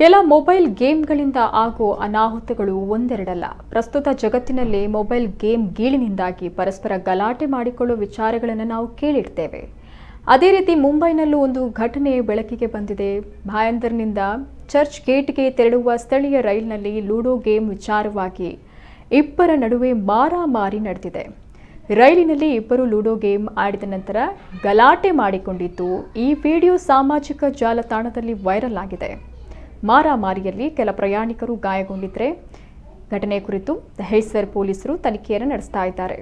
ಕೆಲ ಮೊಬೈಲ್ ಗೇಮ್ಗಳಿಂದ ಆಗೋ ಅನಾಹುತಗಳು ಒಂದೆರಡಲ್ಲ. ಪ್ರಸ್ತುತ ಜಗತ್ತಿನಲ್ಲಿ ಮೊಬೈಲ್ ಗೇಮ್ ಗೀಳಿನಿಂದಾಗಿ ಪರಸ್ಪರ ಗಲಾಟೆ ಮಾಡಿಕೊಳ್ಳುವ ವಿಚಾರಗಳನ್ನು ನಾವು ಕೇಳಿರ್ತೇವೆ. ಅದೇ ರೀತಿ ಮುಂಬೈನಲ್ಲೂ ಒಂದು ಘಟನೆ ಬೆಳಕಿಗೆ ಬಂದಿದೆ. ಭಾಯಂದರ್ನಿಂದ ಚರ್ಚ್ ಗೇಟ್ಗೆ ತೆರಳುವ ಸ್ಥಳೀಯ ರೈಲಿನಲ್ಲಿ ಲೂಡೋ ಗೇಮ್ ವಿಚಾರವಾಗಿ ಇಬ್ಬರ ನಡುವೆ ಮಾರಾಮಾರಿ ನಡೆದಿದೆ. ರೈಲಿನಲ್ಲಿ ಇಬ್ಬರು ಲೂಡೋ ಗೇಮ್ ಆಡಿದ ನಂತರ ಗಲಾಟೆ ಮಾಡಿಕೊಂಡಿದ್ದು ಈ ವಿಡಿಯೋ ಸಾಮಾಜಿಕ ಜಾಲತಾಣದಲ್ಲಿ ವೈರಲ್ ಆಗಿದೆ. ಮಾರಾಮಾರಿಯಲ್ಲಿ ಕೆಲ ಪ್ರಯಾಣಿಕರು ಗಾಯಗೊಂಡಿದ್ದರೆ ಘಟನೆ ಕುರಿತು ದಹೇಸರ್ ಪೊಲೀಸರು ತನಿಖೆಯನ್ನು ನಡೆಸ್ತಾ ಇದ್ದಾರೆ.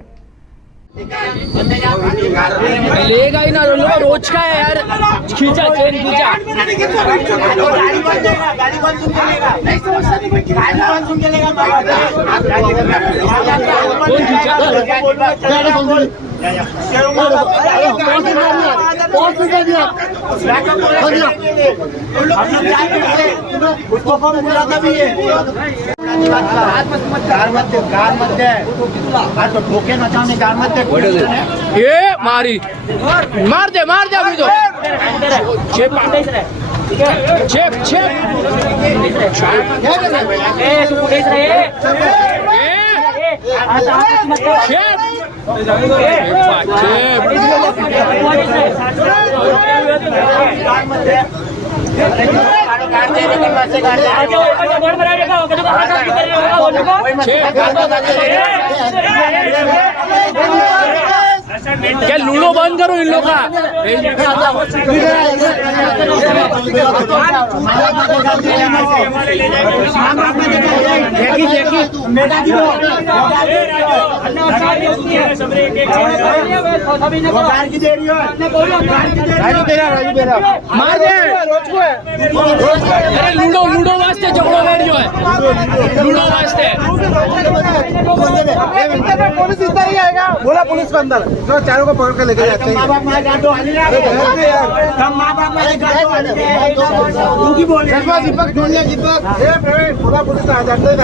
ये मारी मार दे अभी तो चेप क्या लूडो बंद करो इन लोग का। मार दे लूडो वास्ते झगड़ो जो है लूडो वास्ते पुलिस इधर ही आएगा। बोला पुलिस को अंदर तो चारों को पकड़ कर लेके जाते हैं। दीपक पुलिस आ जाते हैं।